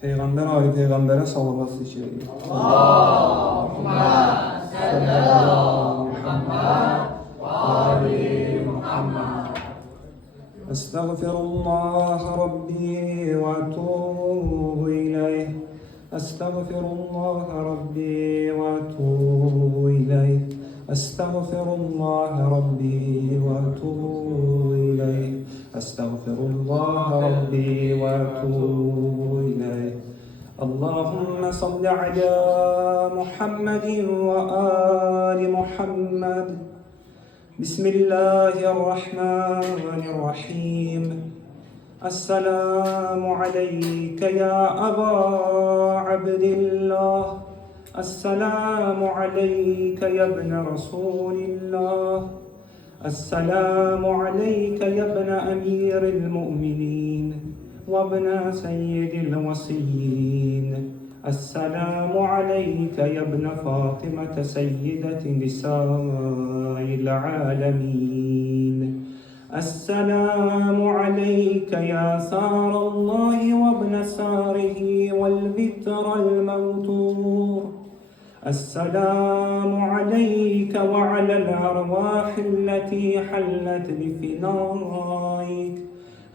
Peygamber Ali Peygamber'e salavat içeriyor. Allahümme salli ala Muhammed ve ali Muhammed. Estağfirullah Rabbi ve etûbü ileyh. Estağfirullah Rabbi ve etûbü ileyh. Estağfirullah Rabbi ve etûbü ileyh. Estağfirullah Rabbi ve etûbü ileyh. Allahümme salli ala Muhammedin ve ali Muhammed. Bismillahirrahmanirrahim. Esselamu aleyke ya Eba Abdillah. Esselamu aleyke ya ibne Resulillah. Esselamu aleyke ya ibne emiril mu'minin ve ibne seyyidil vasiyyin. Esselamu aleyke ya ibne Fatıma seyyideti nisa'il alemin. Esselamu aleyke ya sarallahi ve ibne sarihi vel vitral mevtur. السلام عليك وعلى الأرواح التي حلت بفنائك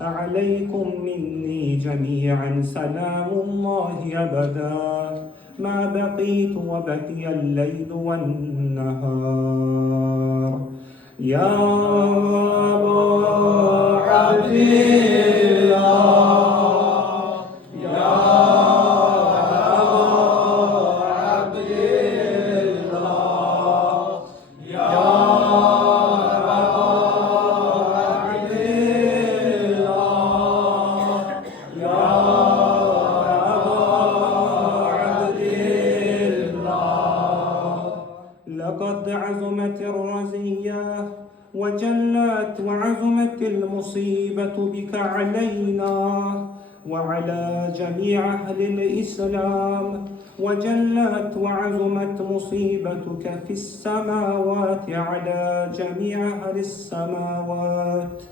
عليكم مني جميعا سلام الله أبدا ما بقيت وبقي الليل والنهار يا أبا عبد لقد عظمت الرزية وجلت وعظمت المصيبة بك علينا وعلى جميع أهل الإسلام وجلت وعظمت مصيبتك في السماوات على جميع أهل السماوات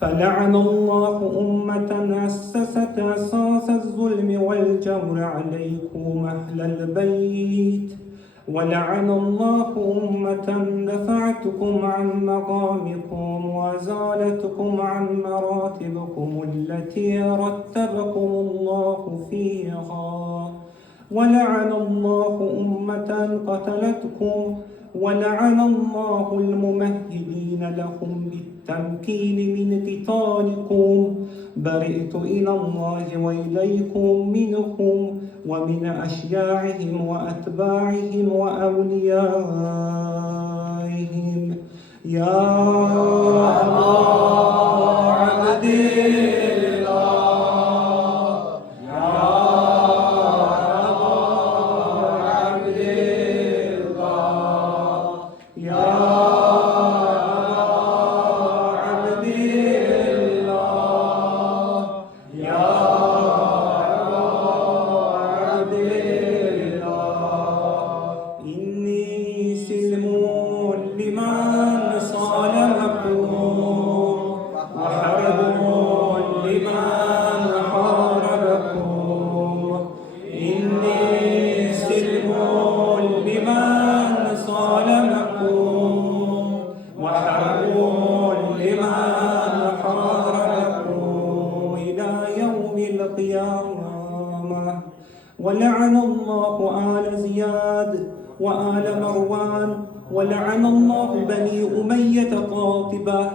فلعن الله أمة أسست أساس الظلم والجور عليكم أهل البيت ولعن الله أمة دفعتكم عن مقامكم وأزالتكم عن مراتبكم التي رتبكم الله فيها ولعن الله أمة قتلتكم ولعن الله الممهدين لكم بالتمكين من قتالكم برئت إلى الله وإليكم منهم ومن أشياعهم وأتباعهم وأوليائهم يا الله عبدي ولعن الله آل زياد وآل مروان ولعن الله بني أمية قاطبة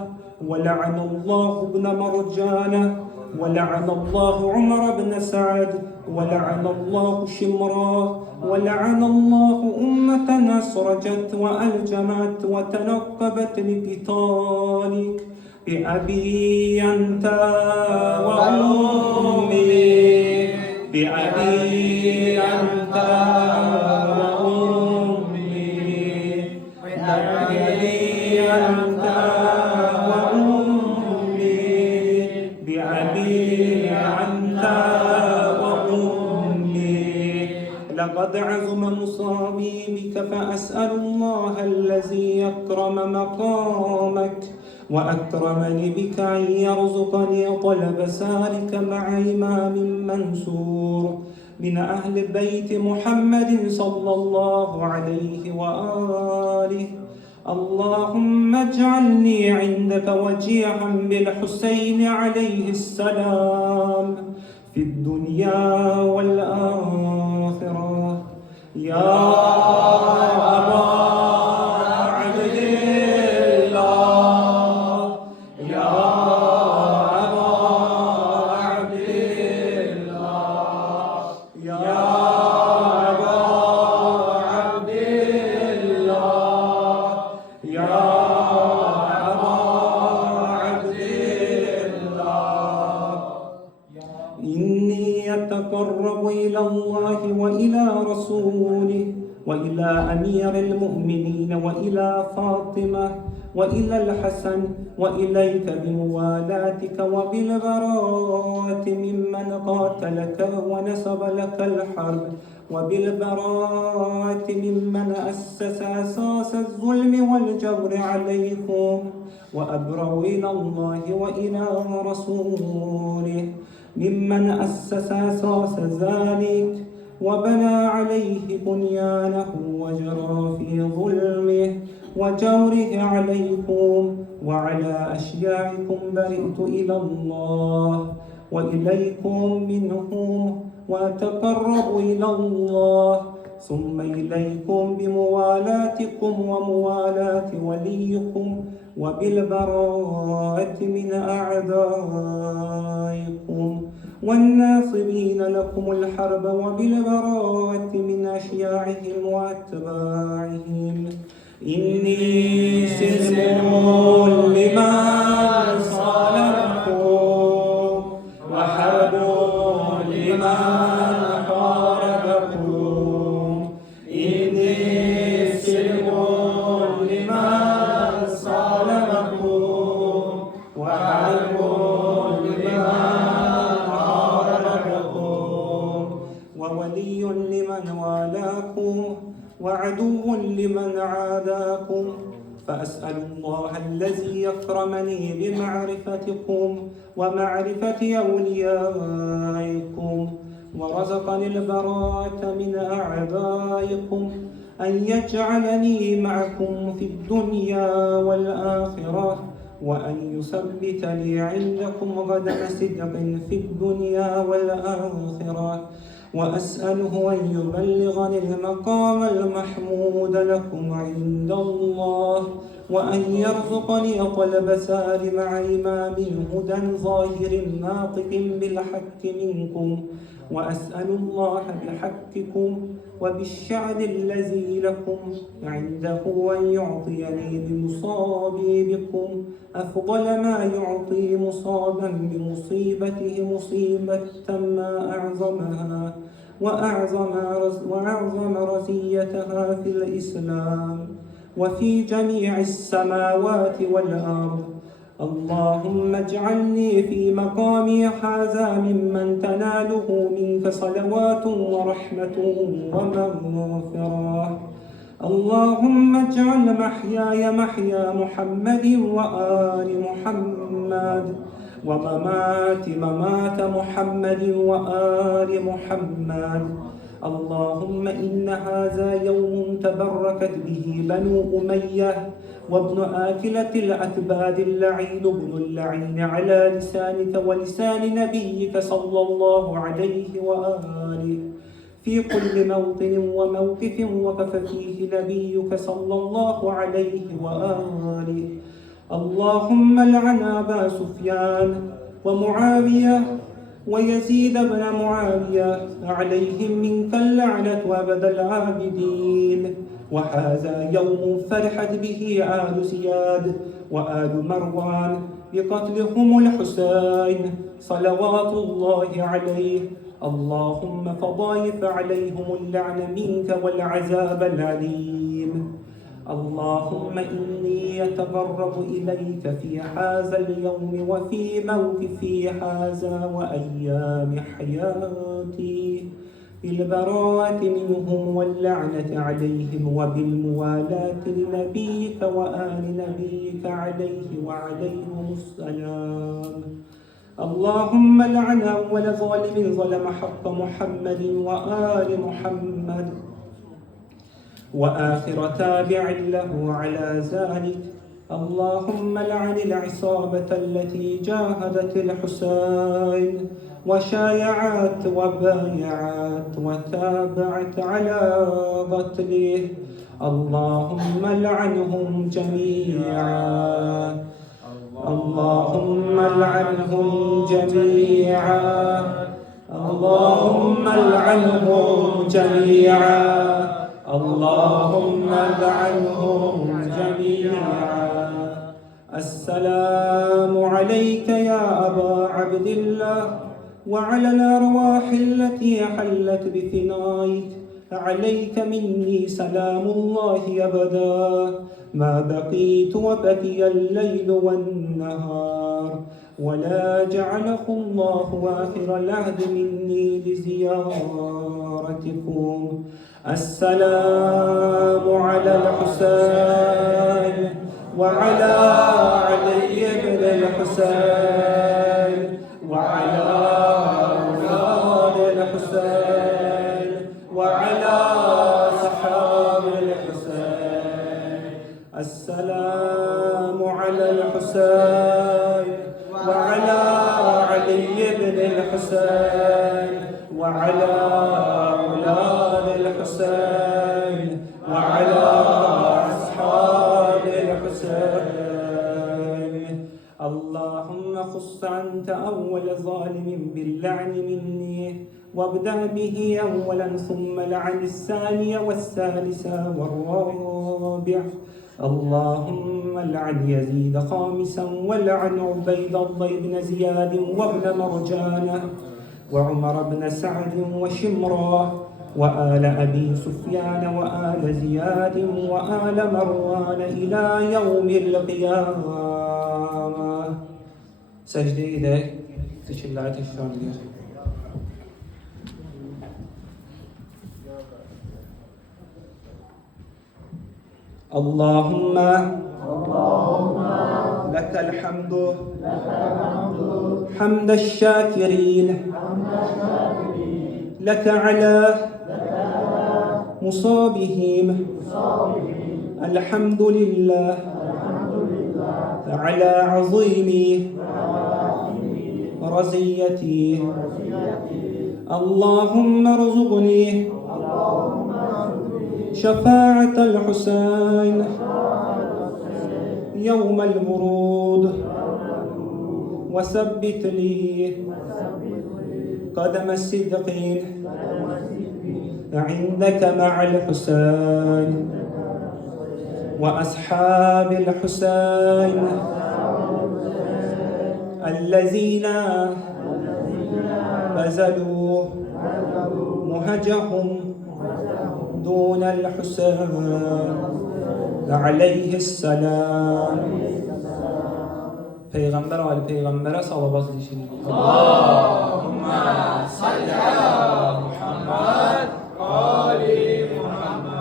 ولعن الله ابن مرجانة ولعن الله عمر بن سعد ولعن الله شمرا ولعن الله أمة أسرجت وألجمت وتنقبت لقتالك بأبي أنت وأمي بأبي أنت وأمي بأبي أنت وأمي بأبي أنت وأمي لقد عزم مصابي بك، فأسأل الله الذي أكرم مقامك وأكرمني بك أن يرزقني طلب سارك مع إمام منصور من أهل بيت محمد صلى الله عليه وآله. اللهم اجعلني عندك وجيها بالحسين عليه السلام في الدنيا والآخرة. يا أبا عبد الله، يا أبا عبد الله، يا أبا عبد الله، يا أبا عبد الله. إني أتقرب إلى الله وإلى رسوله وإلى أمير المؤمنين وإلى فاطمة وإلى الحسن وإليك بموالاتك وبالبراءة ممن قاتلك ونسب لك الحرب، وبالبراءة ممن أسس أساس الظلم والجور عليكم، وأبرأ إلى الله وإلى رسوله ممن أسس أساس ذلك وبنى عليه بنيانه وجرى في ظلمه وجوره عليكم وعلى أشياعكم. برئت إلى الله وإليكم منهم، وأتقرب إلى الله ثم إليكم بموالاتكم وموالاة وليكم وبالبراءة من أعدائكم والناصبين لكم الحرب، وبالبراءة من أشياعهم وأتباعهم. إني سلم لمن صالحكم وحرب لمن حاربكم. إني سلم لمن صالحكم وحرب لمن حاربكم، وولي لمن والاكم وعدو لمن عاداكم. فأسأل الله الذي أكرمني بمعرفتكم ومعرفة أوليائكم ورزقني البراءة من أعدائكم أن يجعلني معكم في الدنيا والآخرة، وأن يثبت لي عندكم غدا صدق في الدنيا والآخرة. وأسأله أن يبلغني المقام المحمود لكم عند الله، وأن يرزقني طلب سار مع إمام هدى ظاهر ناطق بالحق منكم. وأسأل الله بحقكم وبالشعر الذي لكم عنده أن يعطيني بمصابي بكم أفضل ما يعطي مصابا بمصيبته مصيبة ما أعظمها وأعظم رزيتها في الإسلام وفي جميع السماوات والأرض. اللهم اجعلني في مقامي هذا ممن تناله منك صلوات ورحمة ومغفرة. اللهم اجعل محياي محيا محمد وآل محمد، ومماتي ممات محمد وآل محمد. اللهم إن هذا يوم تبركت به بنو أمية وابن آكلة الأكباد اللعين ابن اللعين على لسانك ولسان نبيك صلى الله عليه وآله في كل موطن وموقف وقف فيه نبيك صلى الله عليه وآله. اللهم لعن أبا سفيان ومعاوية ويزيد بن معاوية عليهم منك اللعنة أبد العابدين. وهذا يوم فرحت به آل زياد وآل مروان بقتلهم الحسين صلوات الله عليه. اللهم فضايف عليهم اللعن منك والعذاب العليم. اللهم إني أتقرب إليك في هذا اليوم وفي موقفي هذا وأيام حياتي بالبراءة منهم واللعنة عليهم وبالموالاة لنبيك وآل نبيك عليه وعليهم السلام. اللهم لعن أول ظالم ظلم حق محمد وآل محمد وآخر تابع له على ذلك. اللهم لعن العصابة التي جاهدت الحسين وشايعت وبايعت وتابعت على قتله. اللهم لعنهم جميعا. اللهم لعنهم جميعا. اللهم لعنهم جميعا. اللهم لعنهم جميعا. السلام عليك يا أبا عبد الله وعلى الأرواح التي حلت بفنائك. عليك مني سلام الله أبدا ما بقيت وبقي الليل والنهار، ولا جعله الله آخر العهد مني لزيارتكم. السلام على الحسين وعلى علي بن الحسين وعلى أولاد الحسين وعلى أصحاب الحسين. السلام على الحسين وعلى علي بن الحسين وعلى أولاد الحسين وعلى أصحاب الحسين. اللهم خص أنت أول ظالم باللعن مني، وابدأ به أولا ثم لعن الثاني والثالث والرابع. اللهم لعن يزيد خامسا ولعن عبيد الله بن زياد وابن مرجانة وعمر بن سعد وشمرة وآل أبي سفيان وآل زياد وآل مروان إلى يوم القيامة. Secde ile zikirleri tekrarlıyor. اللهم لك الحمد حمد الشاكرين لك على مصابهم. الحمد لله على عظيم رزيتي. اللهم ارزقني شفاعة الحسين يوم الورود، وثبت لي قدم الصدق عندك مع الحسين وأصحاب الحسين الذين بذلوا مهجهم دون الحسين عليه السلام. Peygamber Ali Peygamber'e salavat ilişkin. Allahümme salli ala Muhammed Ali Muhammed.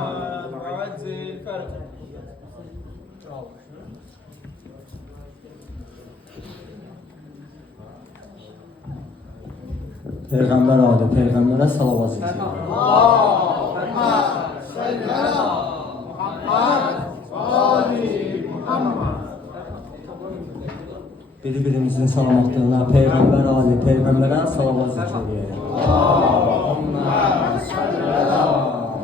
Peygamber Ali Peygamber'e salavat ilişkin. Allahümme salli ala Muhammed Ali Muhammed. Birbirimizin salamatlarına Peygamber Ali Peygamber'e salavat ilişkin. Allahümme salli ala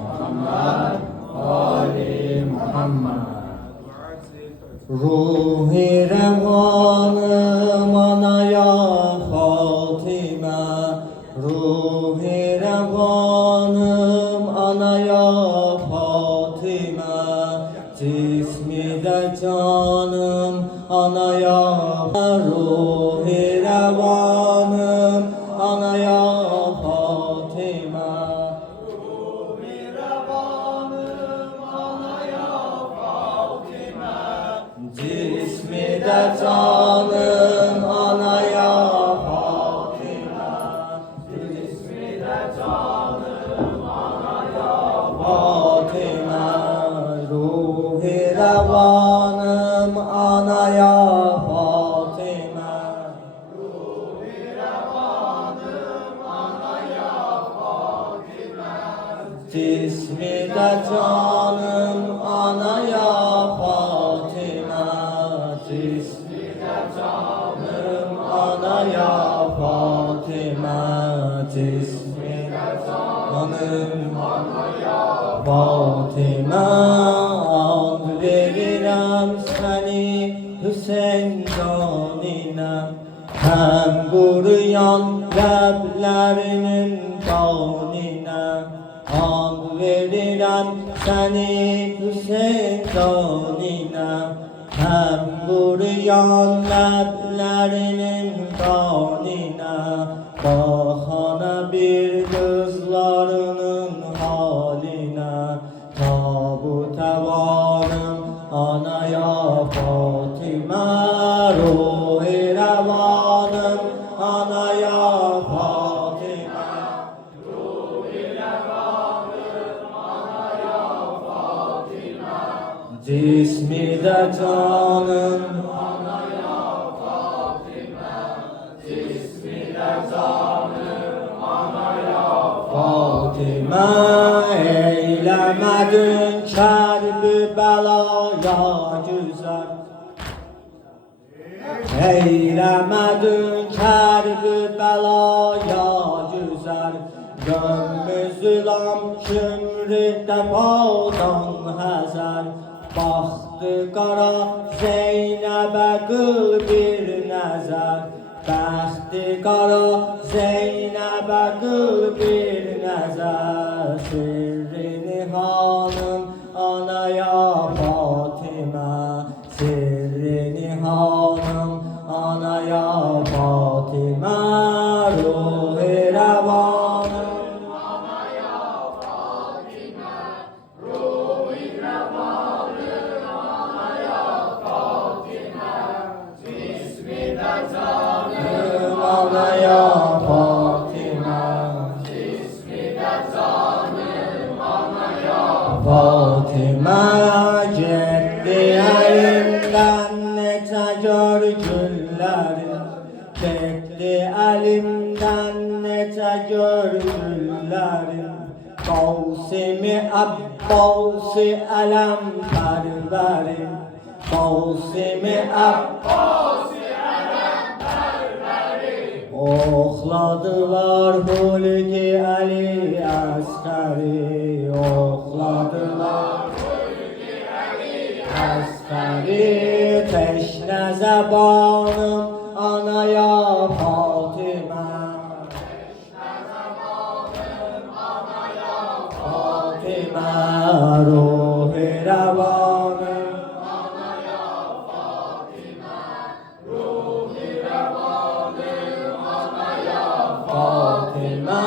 Muhammed Ali Muhammed. Ruhi revanım anaya Fatime, Ruhi revanım anaya Fatime, cismi de canım anaya. Ruhi revanım anaya Fatime, Ruhi revanım anaya Fatime, cismi de canım anaya Fatime, cismi de canım cismi de canım anaya Fatıma, cismi de canım anaya Fatıma, cismi de canım anaya Fatıma. An verirəm səni Hüseyin canına, hem kuruyan Ləblərinin qanına. An verirəm səni Hüseyin canına, hem kuruyan Ləblərinin qanına. Baxana bir qızlarının haline, tabu tavanım anaya Fatıma, ruhi revanım anaya Fatıma, ruhi revanım anaya Fatıma, cismi de canım anaya Fatıma, cismi de canım anaya Fatıma. Eylemedin Kərbi belaya güzel, eylemedin Kərbi belaya güzel. Gömmü zülam kümrü defadan həzər, baxdı qara Zeynəbə qıl bir nəzər, bəxti qara Zeynəbə qıl bir nəzər. Sirrini hanım anaya Fatıma, sirrini hanım anaya Fatıma, ruhi revanım anaya Fatıma, ruhi revanım anaya Fatıma, cismi de canım anaya Fatıma, cismi de canım anaya Fatıma. Getdi əlimdən necə gör güllərim, getdi əlimdən necə gör güllərim. Qasimi Abbasi ələm pərvərim, qasimi Abbasi ələm pərvərim. Oxladılar Hulki Əli Əskəri, oxladılar Əskəri. Teşne zebanım anaya Fatıma, teşne zebanım anaya Fatıma, ruhi revanım anaya Fatıma, ruhi revanım anaya Fatıma.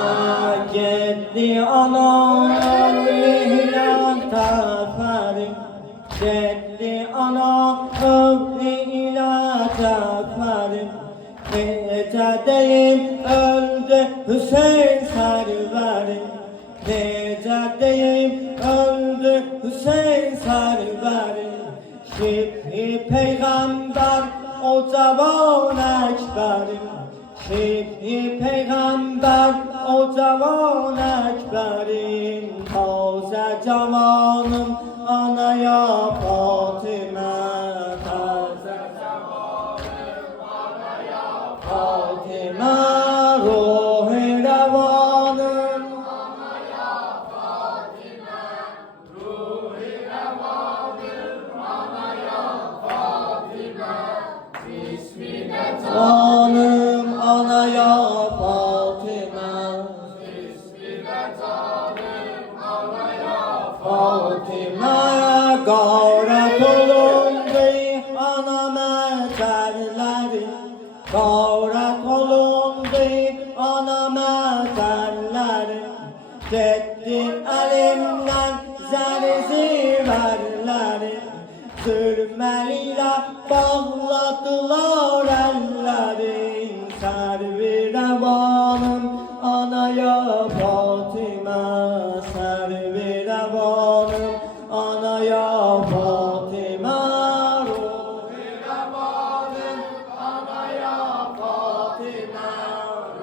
Getdi anam lihlan təfərim, getdi ana övli ilə təfərim. Necə deyim öldü Hüseyin sərvərim, necə deyim öldü Hüseyin sərvərim. Şibhi peyğəmbər o cavan əkbərim, şibhi peyğəmbər o cavan əkbərim. Tazə cavanım anaya Fatıma, tazə cavanım anaya Fatıma, ruhi revanım anaya Fatıma, ruhi revanım anaya Fatıma, cismi de canım anaya Fatıma, cismi de canım anaya Fatıma. Garet olundu anama derleri, garet olundu anama derleri. Getdi elimden zərizi verləri, sürməlilə bağladılar əllərin. Sərvi revanım anaya Fatıma, sərvi revanım anaya Fatıma, ruhi revanım anaya Fatıma,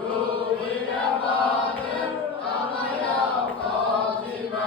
ruhi revanım anaya Fatıma,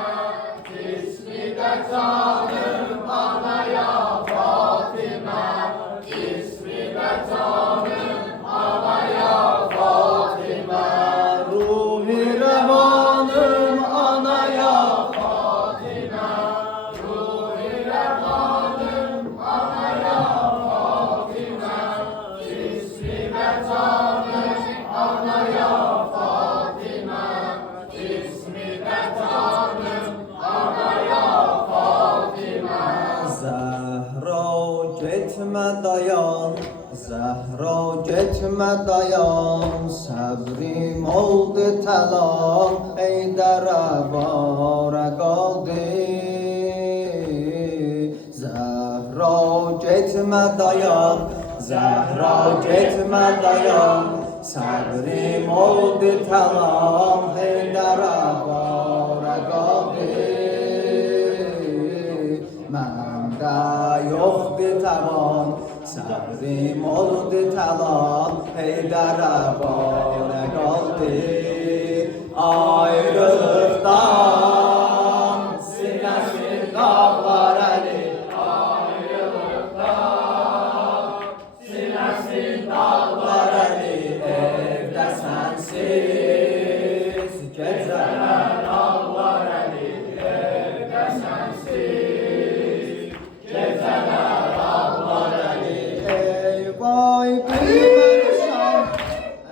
etme dayan, sabrim oldu talan, Heydərə vara qaldı. Zəhra getmə dayan, Zəhra getmə dayan, sabrim oldu talan, Heydərə vara qaldı. Məndə yoxdur tavan, sabrim oldu talan, Heydərə vara qaldı. Ayrılıqdan sinəsin dağlar əli, ayrılıqdan sinəsin dağlar əli, evdə sənsiz gecələr ağlar əli, evdə sənsiz gecələr ağlar əli. Ey vay bilməmişəm,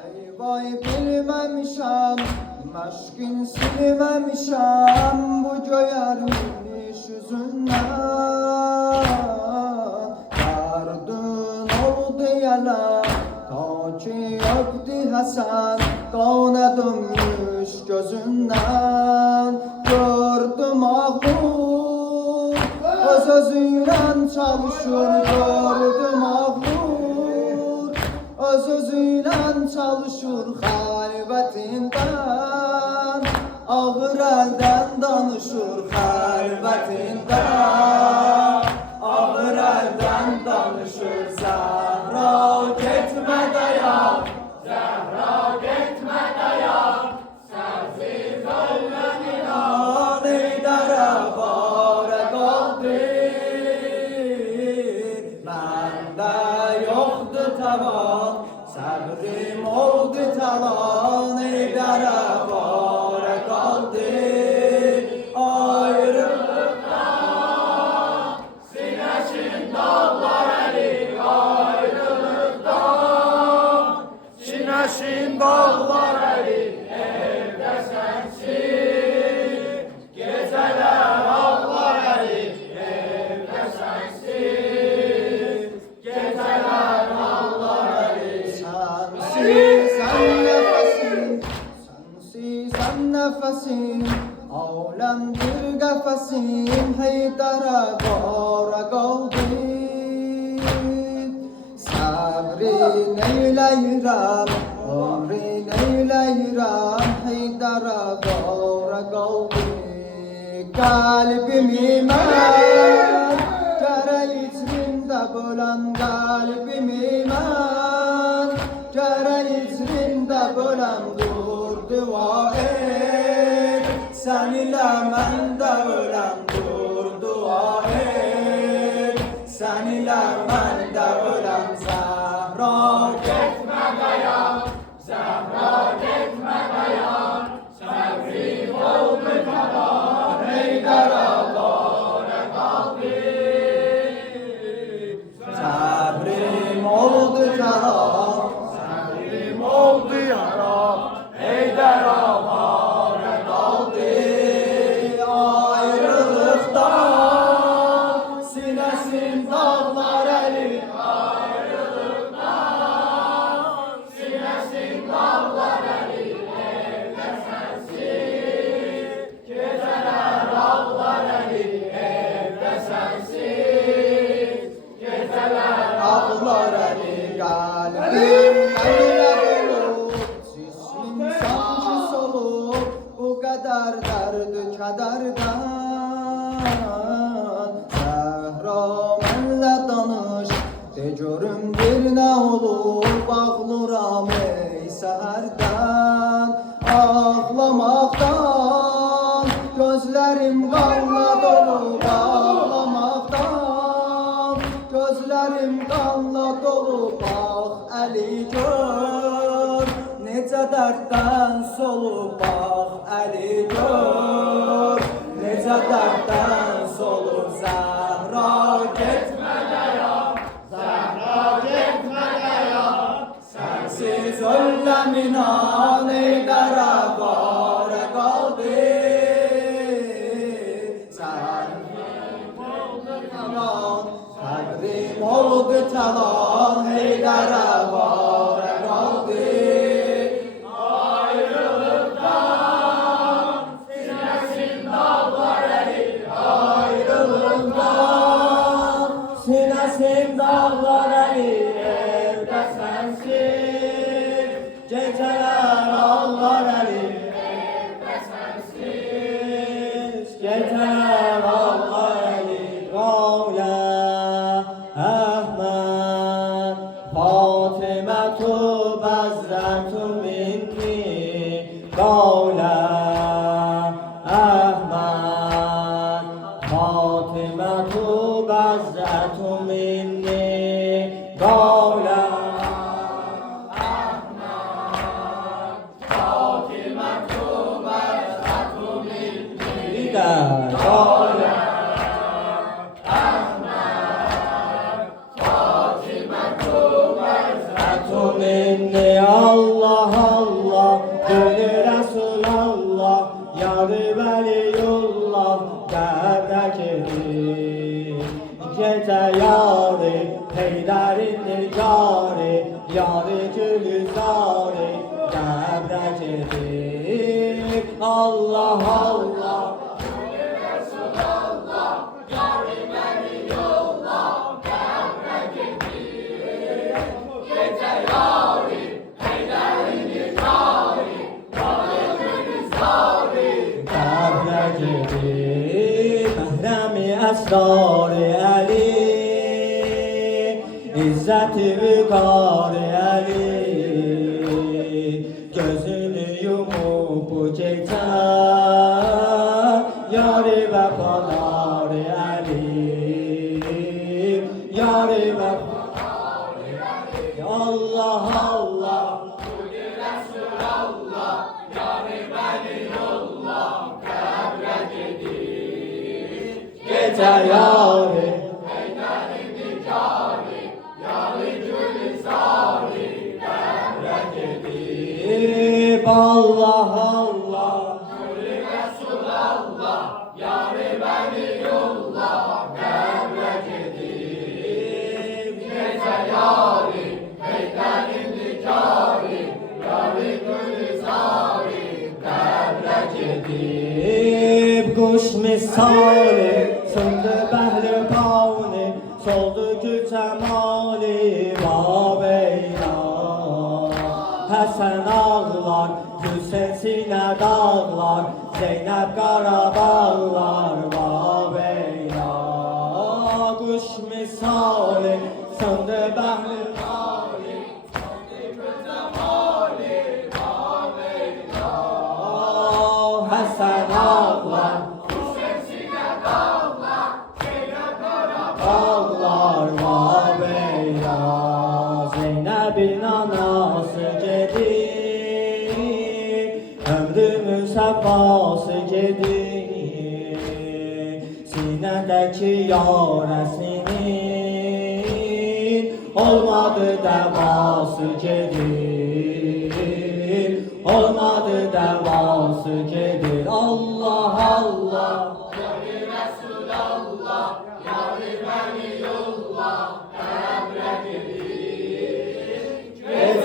ey vay bilməmişəm, Məşqin silməmişəm bu göyərmiş üzündən. Dardın oldu yələm, ta ki öpdü Həsən, qana dönmüş gözündən. Gördüm ağlur, öz-özüyle çalışır, gördüm ağlur, öz-özüyle çalışır xəlvətindən. Ağır əldən danışır xəlvətindən, ağır əldən danışır. Zəhra getmə dayan, Zəhra getmə dayan, sənsiz öləm inan, Heydərə vara qaldı. Məndə yoxdur tavan, səbrim oldu talan, Heydərə vara qaldı. Ayrılıqdan sinəsin dağlar əli, ayrılıqdan sinəsin dağlar əli, evdə sənsiz gecələr ağlar əli, evdə sənsiz gecələr ağlar əli. Sensiz sən nəfəsim, sensiz sən nəfəsim, aləmdir qəfəsim, Heydərə vara qaldı. Səbrin eyləyirəm, ömrin eyləyirəm, Heydərə vara qaldı. Qəlbimi mən gərək içrimdə bölən, qəlbimi mən gərək içrimdə bölən, dur dua et, sən ilə mən də öləm, dur dua et, sən ilə mən də öləm. Zəhra getmə dayan, Zəhra getmə dayan, səbrim oldu talan, Heydərə vara qaldı. Səbrim oldu talan, səbrim oldu yaram, Heydərə vara qaldı. Ayrılıqdan sinəsin dağlar əli, ayrılıqdan sinəsin dağlar əli, evdə sənsiz gecələr ağlar əli, evdə sənsiz gecələr ağlar əli. Qəlbim ələ dolub, cismim sanki solub, bu qədər dərd kədərdən. Zəhra mənlə danış, de görüm bir nə olub, ağlıram ey səhərdən. Ağlamaqdan gözlərim qanla dolub, ağlamaqdan gözlərim qanla dolub. Bax əli gör, necə dərddən solub, bax əli gör, necə dərddən solub. Zəhra getmə dayan, Zəhra getmə dayan, sənsiz öləm inan, Heydərə vara qaldı. Səbrim oldu talan, səbrim oldu talan, Heydərə vara qaldı. Qavlə Əhməd Fatimətu Qəzzətu minni Qavlə Qavlə minni Allah Allah Gönül Resulallah Yarı Veliyullah Qəbrə gedir Gecə yarı Peylərin nigarı Yarı gülüzarı Qəbrə gedir Allah Allah Məhrəmi əsrar-ı Əli İzzət-i vüqar-ı Əli Gözünü yumub bu gecə Yar-ı vəfalar-ı Əli Yar-ı vəfalar-ı Əli Allah Allah Gecə yarı Peylərin nigarı Yarı gülüzarı Qəbrə gedib Allah Allah Gülü Resulallah Yarı Veliyullah Qəbrə gedib Gecə yarı Peylərin nigarı Yarı gülüzarı Qəbrə gedib Quş misali Söndü bəhr-i pavni, soldu gül cəmali Vaveyla Həsən ağlar, Hüseyin sinə dağlar Zeynəb Qarabağlar Vaveyla Quş misali, söndü bəhr-i pavni Soldu gül cəmali Vaveyla Həsən ağlar Ağlar Vaveyla Zeynəbin anası gedir Ömrümün səfası gedir Sinədəki yarəsinin Olmadı dəvası gedir Olmadı dəvası gedir Allah Allah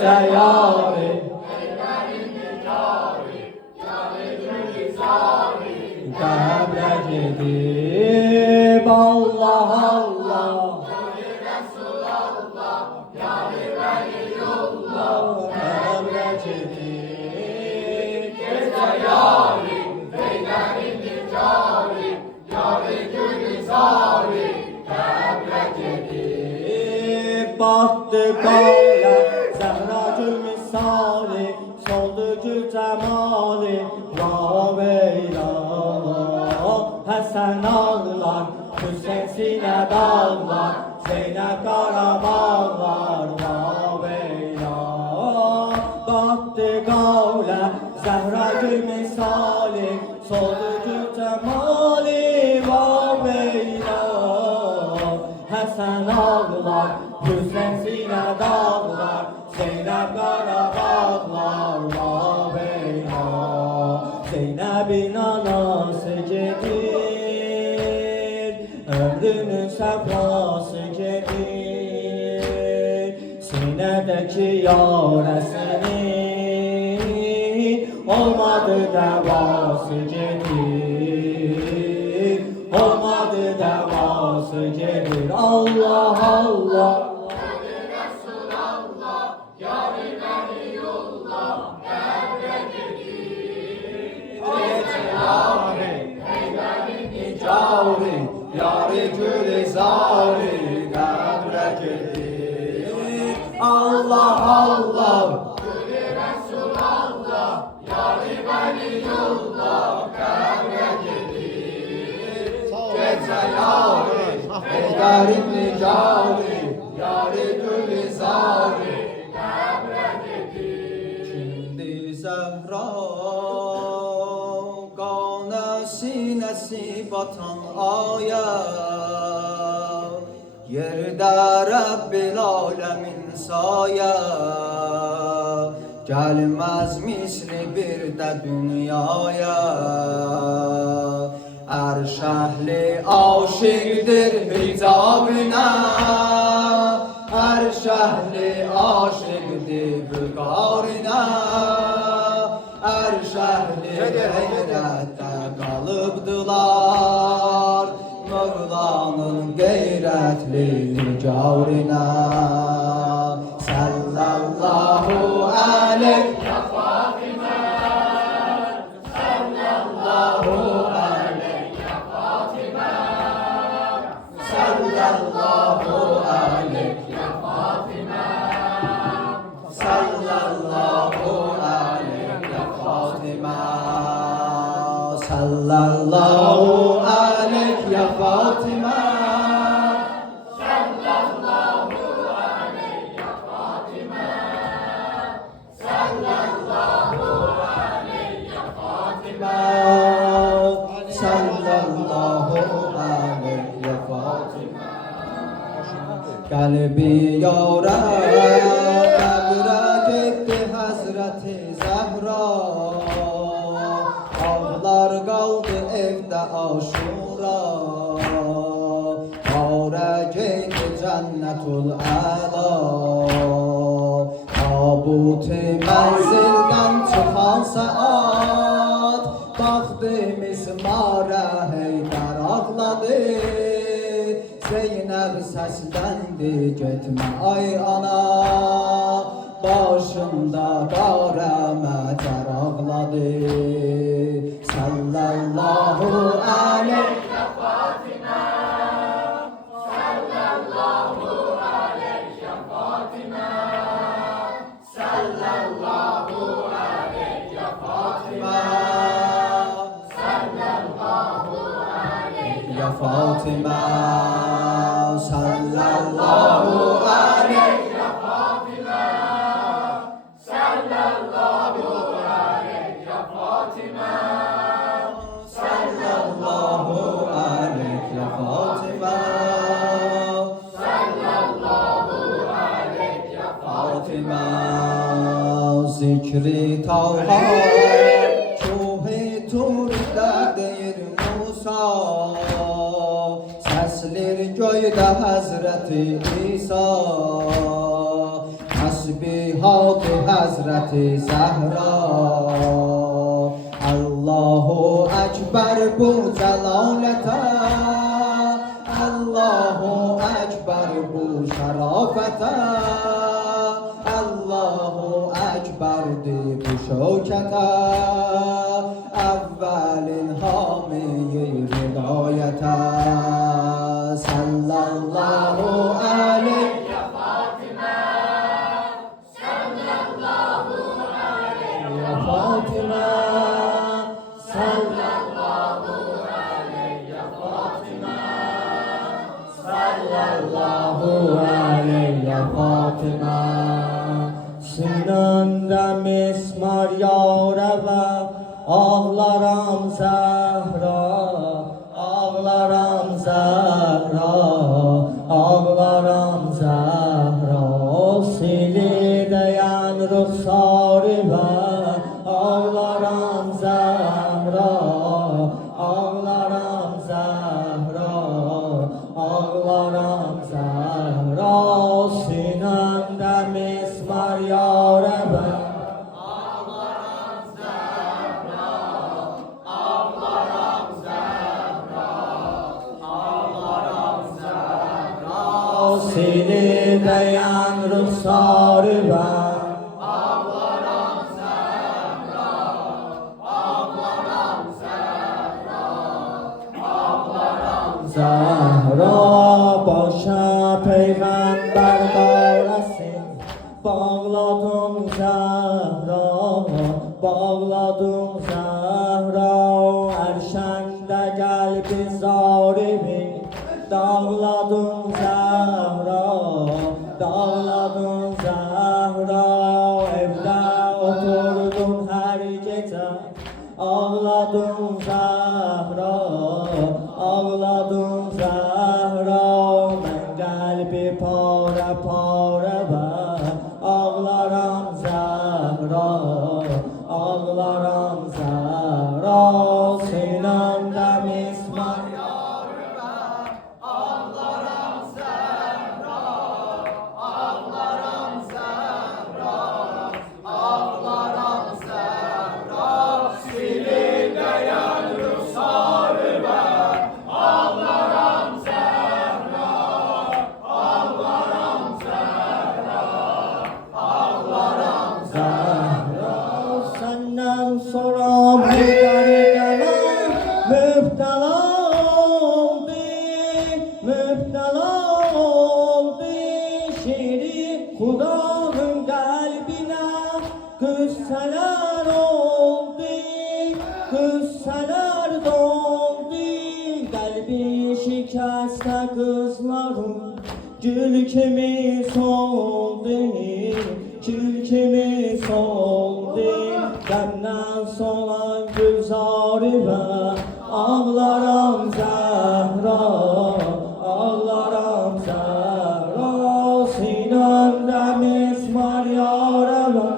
Gecə yarı Peylərin nigarı Yarı gülüzarı Qəbrə gedib Allah Allah Gönül Resulallah Yarı Veliyullah Qəbrə gedib Gecə yarı Peylərin nigarı Yarı gülüzarı Qəbrə gedib Batdı qavlə Zəhra gül misali Soldu gül cəmali Vaveyla Həsən ağlar Hüseyin sinə dağlar Zeynəb Qarabağlar Vaveyla Batdı qavlə Zəhra gül misali Soldu gül cəmali Vaveyla Həsən ağlar Hüseyin sinə dağlar Zeynəb Qarabağlar Vaveyla Zeynəbin anası gedir Ömrünün səfası gedir Sinədəki yarəsinin Olmadı dəvası gedir Olmadı dəvası gedir Allah Allah Yarı gülüzarı Qəbrə gedib Allah Allah Gülü Resulallah Yarı Gece yâri, eylerim nicari, yâri gülizari. Kimdi Zəhra, qanə sinəsi batan aya, yerdə Rəbbil aləmin saya, gəlməz misli bir də dünyaya. Ərşəhli aşiqdir hicabına, Ərşəhli aşiqdir vüqarına, Ərşəhli heyrətdə qalıbdılar, Mövlanın qeyrətli nigarına. Sallallahu aleyh ya Fatimə, sallallahu aleyh ya Fatimə, sallallahu aleyh ya Fatimə, sallallahu aleyh ya Fatimə, sallallahu aleyh ya Fatimə. Kalbi yara kabre gitti Hazreti Zahra, ağlar kaldı evde aşura, kare gitti cennetul âlâ, tabuti menzilden çıkan saat, baktığımız mara Heydər ağladı. Zeynep seslendi gitme ay ana, başında qara mətər ağladı. Sallallahu aleyh ya Fatimə, sallallahu aleyh ya Fatimə, sallallahu aleyh ya Fatimə, sallallahu aleyh ya Fatimə. Sallallahu aleyh ya Fatimə, sallallahu aleyh ya Fatimə, sallallahu aleyh ya Fatimə, sallallahu aleyh ya Fatimə. Zikri Talha Kuhi Tur'da deyir Musa, sesler göyde Hazreti İsa, tesbihat-ı Hazreti Zahra. Allahu Ekber bu celalete, Allahu Ekber bu şerafete, Allahu Ekber'di bu şevkete, evvelin hamiyi vilayete. Sallallahu aleyh ya Fatimə, sallallahu aleyh ya Fatimə, sallallahu aleyh ya Fatimə, sallallahu aleyh ya Fatimə. Sinəndə mismar yarəvə, ağlaram Zəhra, ağlaram Zəhra, ağlaram Zəhra. Silidəyən rüxsarı və ağlaram Zəhra, ağlaram Zəhra, ağlaram Zəhra. Sinəndə mismar yarəvə, seni dayan ruhsarı var. Ağlaram Zəhra, ağlaram Zəhra, ağlaram Zəhra. Başa peyğəmbər bağlasın, bağladım Zəhra, bağladım Zahra, erşende kalbi zalimi. Dağladın Zahra, dağladın Zahra. Evde oturdun her gece, ağladın Zahra, ağladın Zahra. Ben kalbi pare pare ve ağlaram Zahra, ağlaram Zahra. Sinamda mismar senden sonra bir garibime müptela oldu, müptela oldu. Şiiri Kudanın kalbine kısseler oldu, kısseler doldu. Kalbi şikeste kızların gül kimi soldu, gül kimi soldu. Benden solan güzarime ağlaram Zahra, ağlaram Zahra. Sinemde mismar yareme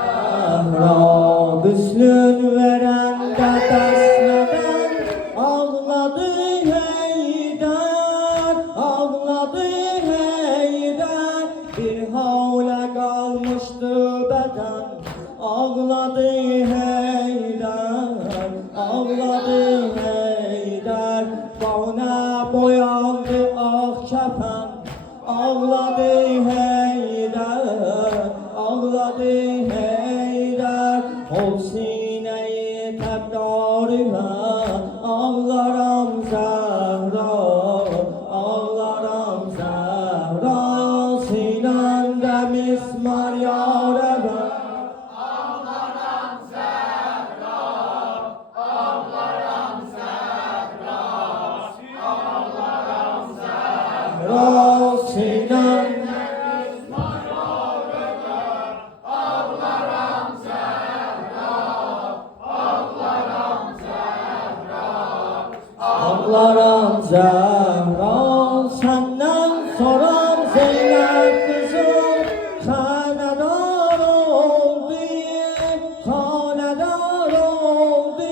Zahra. Büslün verende besmeden ağladı Heydar, ağladı Heydar. Bir havle kalmıştı beden, ağladı Heydar, ağladı Heydar. Bana boyandı ah kefen, ağladı Heydar, ağladı Heydar. Ol sineyi tebdarime ağlaram Zahra, ağlaram Zahra. Sinemde mismar yareme Sinem ağlaram Zahra. Senden soram Zeynep kızım hanedar oldu, hanedar oldu.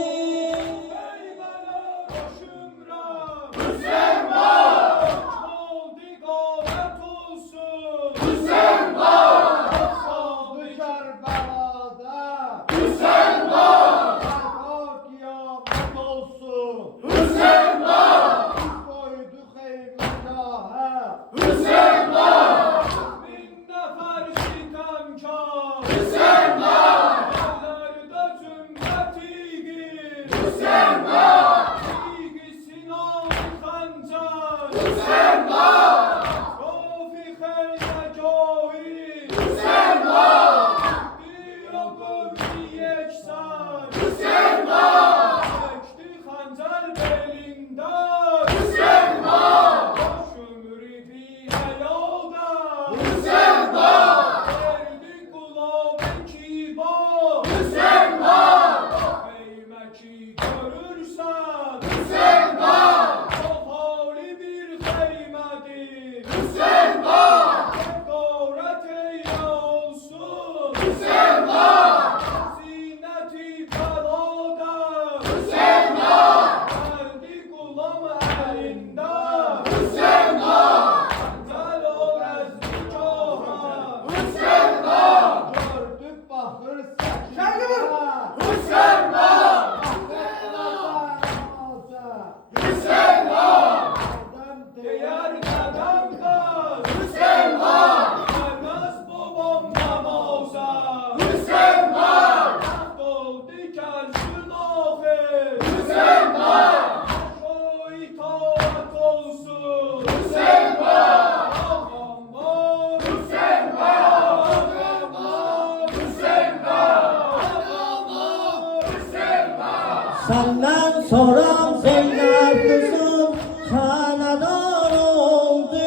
Senden soram Zeynep kızım Kanadar oldu,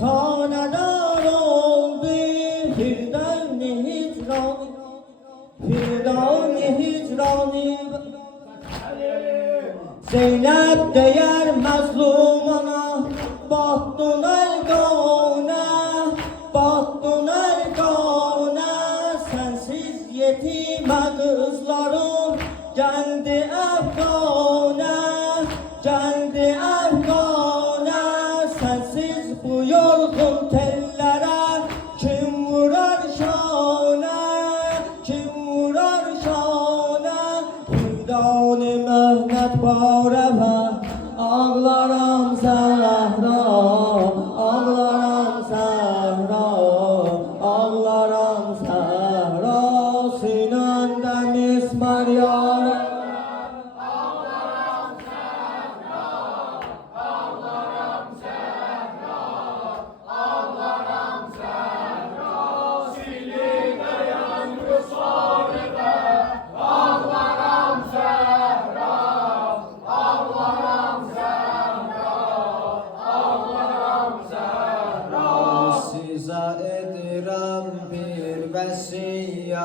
kanadar oldu. Firdevni hicrani, Firdevni hicrani. Zeynep değer mazlumana, bahtun elgâne, bahtun elgâne. Sensiz yetime kızlarım geldi Afgane, geldi Afgane. Sensiz bu yorgun tellere kim vurar şane, kim vurar şane. Firdevni mehnet bareve, ağlaram Zehra, ağlaram Zehra, ağlaram Zehra. Sinende mismar yâre. Size edirəm bir vəsiyyət,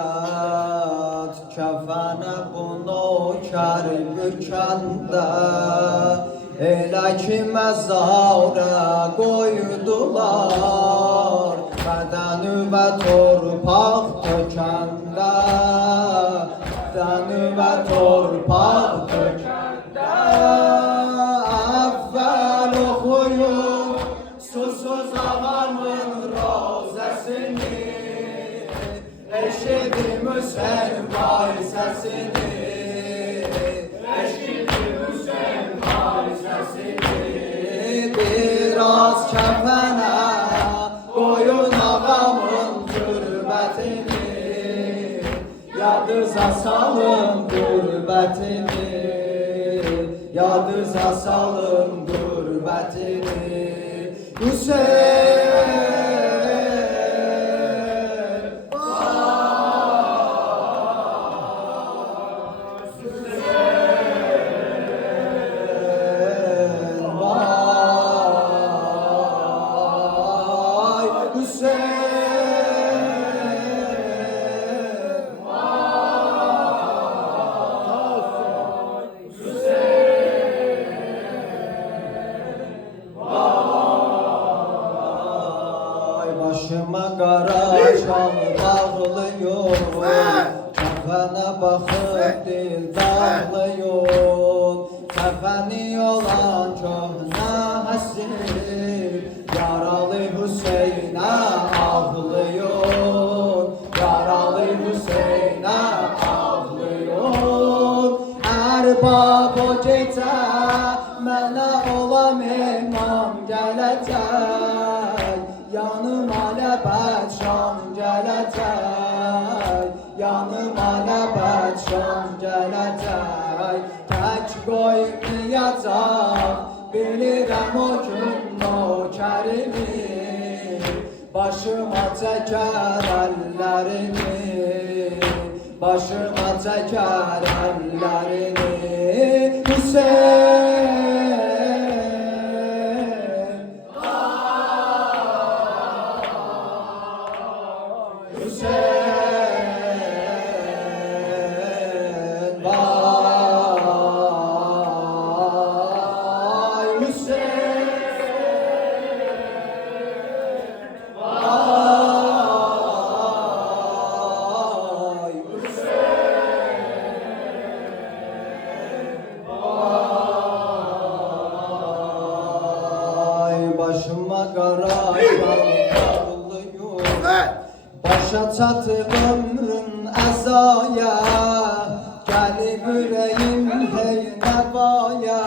kəfənə bunu kər bükəndə, elə ki məzara qoydular, bədəni və torpaq tökəndə, bədəni və torpaq tökəndə. Əvvəl oxuyun susuz ağamın rozəsini, eşidim Hüseyin vay səsini, eşidim Hüseyin vay səsini. Biraz kəfənə qoyun ağamın türbətini, yadınıza salın qürbətini, yadınıza salın qürbətini. Hüseyin vay, Hüseyin başıma qara şal bağlıyım, kəfənə baxıb dil dağlıyım. Kəfəni olan köhnə həsir, yaralı Hüseynə ağlıyım, yaralı Hüseynə ağlıyım. Ərbab o gecə mənə olam imam gələcək, yanıma ləbət şan gələcək, yanıma ləbət şan gələcək. Tək qoymayacaq, bilirəm o gün nökərimi, başıma çəkər əllərini, başıma çəkər əllərini. Hüseyin Hüseyin vay, Hüseyin vay, Hüseyin vay. Başıma qara bağlıyım, başa çatıb ömrüm əzaya, gəlib ürəyim hey nəvaya.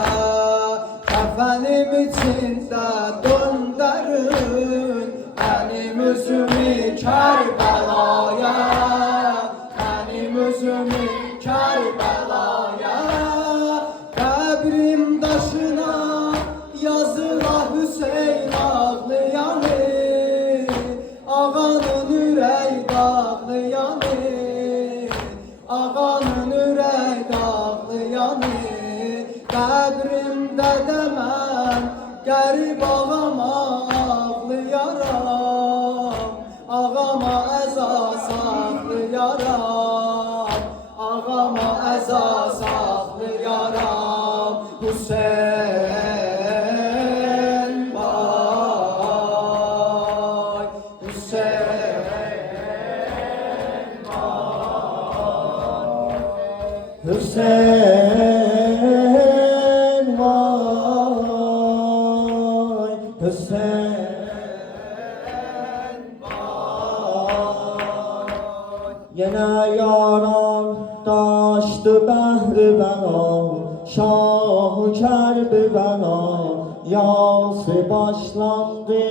Kəfənim içində döndərün mənim üzümü Kərbəlaya, mənim üzümü Kərbəlaya. Qəbrim daşına yazıla Hüseyin ağlayanı, ağanın ürək dağlayanı, ağanın ürək dağlayanı. Gəlib ağama ağlayaram, ağama əza saxlayaram, ağama əza saxlayaram. Hüseyn bay, Hüseyn bay, Hüseyn bay, Hüseyn bay. Yine yaran taştı behri bela, Şah-ı Kerbela yası başlandı.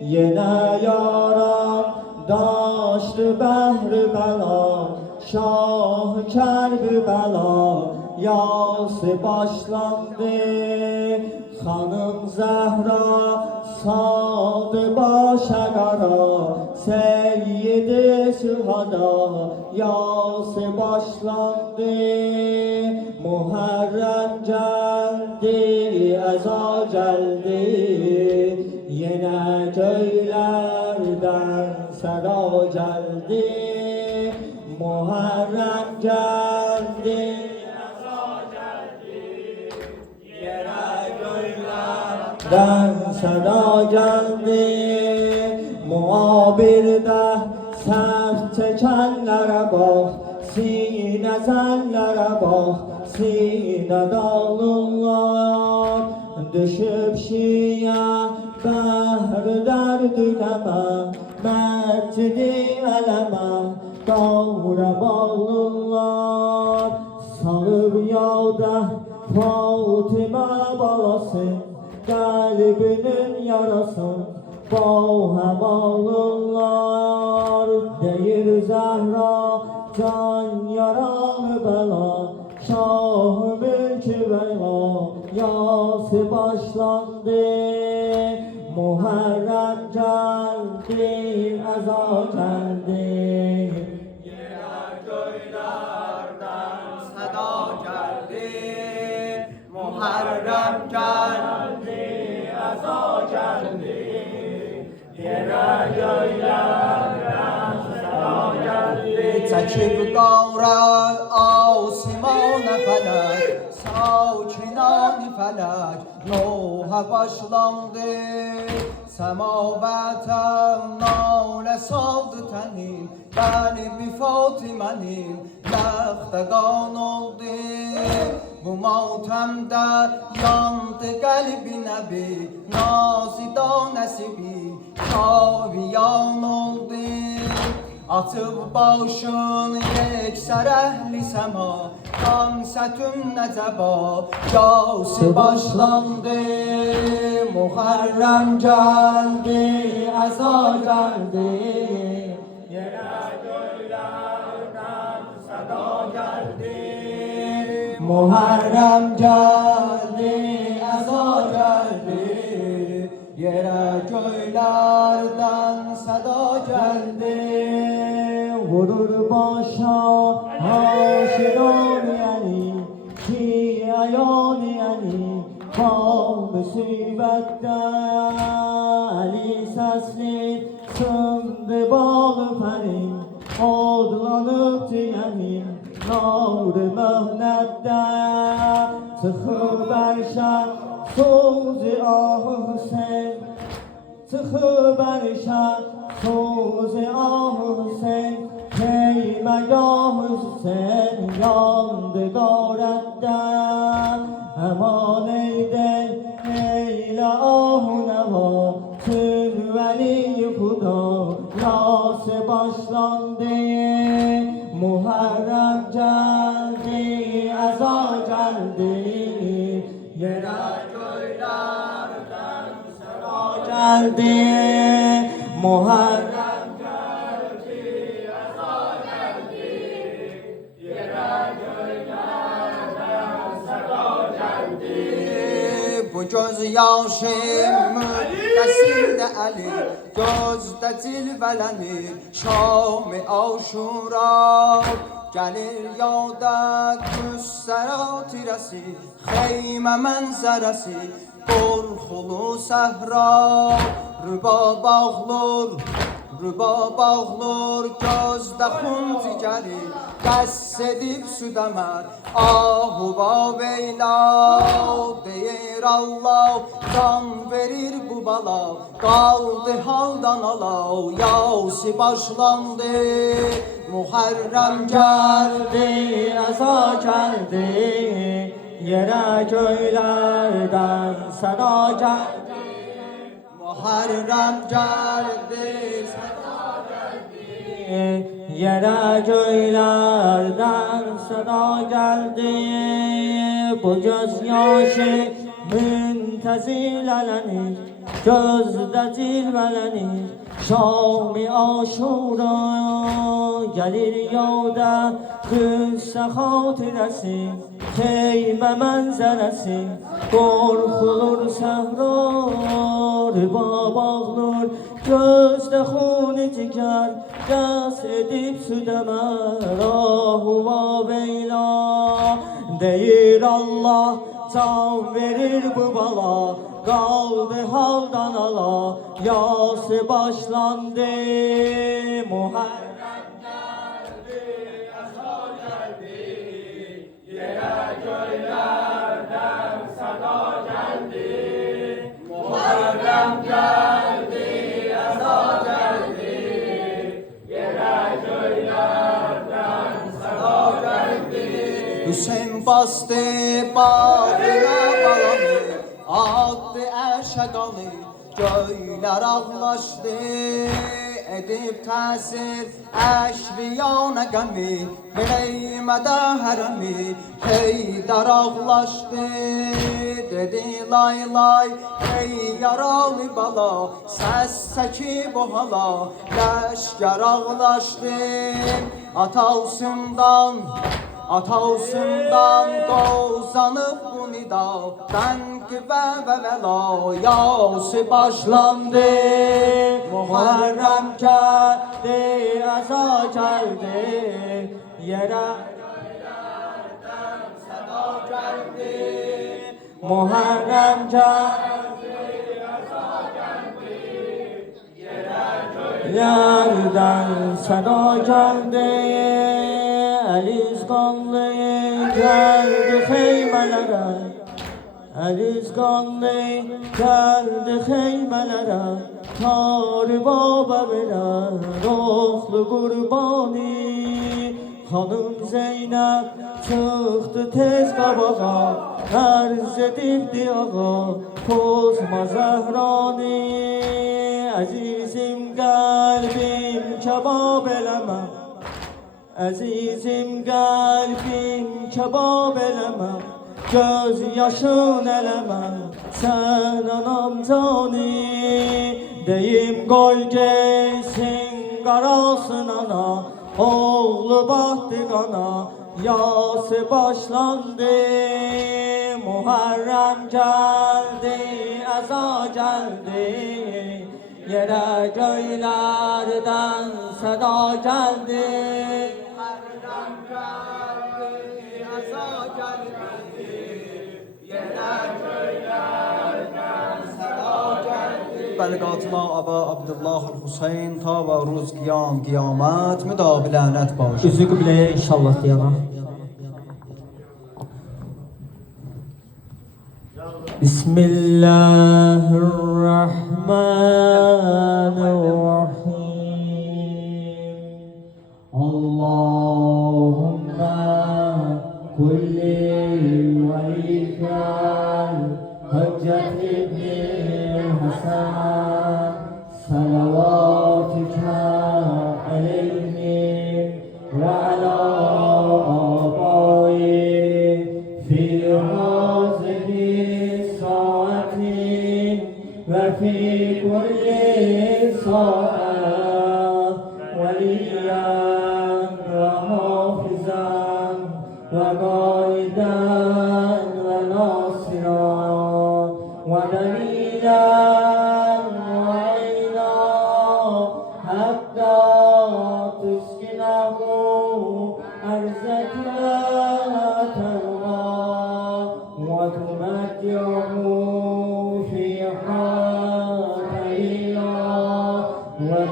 Yine yaran taştı behri bela, Şah-ı Kerbela yası başlandı. Hanım Zehra saldı başa qara, Seyyid-i Şühada yası başlandı. Muharrem geldi, eza geldi, Yine köylerden seda geldi. Muharrem geldi, eza geldi, Yine köylerden seda geldi. Muhabirde sert çekenlere bak, Sine zellere bak, Sine dağlılar. Düşüp şiye behr derdüme, Mescid-i eleme davre bağlılar. Sarıp yağda Fatıma balası, Kalbinin yarası Bağha bağlılar. Deyir Zehra can yaralı bela, Şah-ı mülkü bela yası başlandı. Muharrem geldi, eza geldi, Yine köylerden seda geldi. Muharrem geldi, eza geldi, Yine köylerden seda geldi. Çəkib qavra asimanə fələk, Sakinani fələk Nuh'a başlandı. Səmavətə nalə saldı tənin, Qəlbi Fatimənin ləxtə qan oldu. Bu matəmdə yandı qəlbi nəbi, Nazida nəsibi kaviyan oldu. Atıb başın yeksər əhli səma, Qamsətün nəcəba yası başlandı. Muharrem geldi, eza geldi, Yine köylerden seda geldi. Muharrem geldi, eza geldi, Yine köylerden seda geldi. Vurur başa haşiran yani, Ki ayan yani, Ba musibette Ali sesli sındı balı perin, Odlanıp diyemin nar mühnette. Tıkır berşen sozi ah-ı Hüseyin, Tıkır berşen sozi ah-ı Hüseyin, Peymegah Hüseyin yandı garette. Eman eydin eyle ah-ı neva, Tüm veli Huda yası başlandı. Muharrem geldi, eza geldi, Yine köylerden seda geldi. Muharrem geldi, eza geldi, Yine köylerden seda geldi. Bu göz yaşım Müddəsildə əli Gözdə cilvələnir Şam-ı Aşura Gəlir yada Küssərat irəsi Xeymə mənzərəsi Qorxulu səhra Rübab ağlır Gözdə xun cigəri Qəss edib südəmər Ahuba veyla Deyir Allah Can verir bu bala Qaldı haldan ala Yası başlandı Muharrem Geldi, eza geldi, yere göylerden sada geldi. Muharrem geldi Yere göylerden sada geldi. Bu gözyaşı müntezirlenir, gözde cilvelenir. Şam-ı Aşura gelir yolda kıssa hatiresi Xeymə mənzərəsi qorxulur səhra Rübab ağlır gözdə xuni cigar Qəs edib südəmər ahuva veyla Deyir Allah can verir bu bala Qaldı haldan ala Yası başlandı Muharrem geldi Eza geldi Yere göylerden sada geldi Muharrem geldi Eza geldi Yere göylerden sada geldi Hüseyin bastı bağrına balanı Addı əşəqalı Göylər ağlaşdı Edib təsir Əşriyana qəmi Bileymədə hərəmi Heydər ağlaşdı Dedi lay lay Ey yaralı bala Səs çəkib o hala Ləşkər ağlaşdı Atavsından qozanıb bu nida Dənkivə və vəla Yası başlandı Muharrem geldi, eza geldi, yere sada geldi. Muharrem geldi, eza geldi, yere yerden sada geldi. Eliz qanlı geldi xeymelere, Eliz qanlı geldi xeymelere. Tarı baba verer ruhlu qurbani Hanım Zeynep çıktı tez qabağa Ərz edibdi ağa Kozma Zehrani Əzizim qəlbim kebab eləmə Əzizim qəlbim kebab eləmə Göz yaşın eləmə Sən anam cani Deyim qol geysin qaralsın ana Oğlu bahtı qana Yası başlandı Muharrem geldi Eza geldi Yere göylerden sada geldi Muharrem geldi Eza geldi Yere göylerden sada geldi Bəlqatına Aba Abdullah Hüseyin Ta və ruz qiyamət Müdabi lənət başı Üzü qübləyə inşallah deyəməm. Bismillahirrahmanirrahim. Allahümme kulli velikal Hüccet İbni Hasan Salavatüke aleyhi ve ala abai fi hazihi saatin ve fi kulli saat veliyen ve hafizan ve gaiden ve nasiran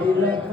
bir rəqəm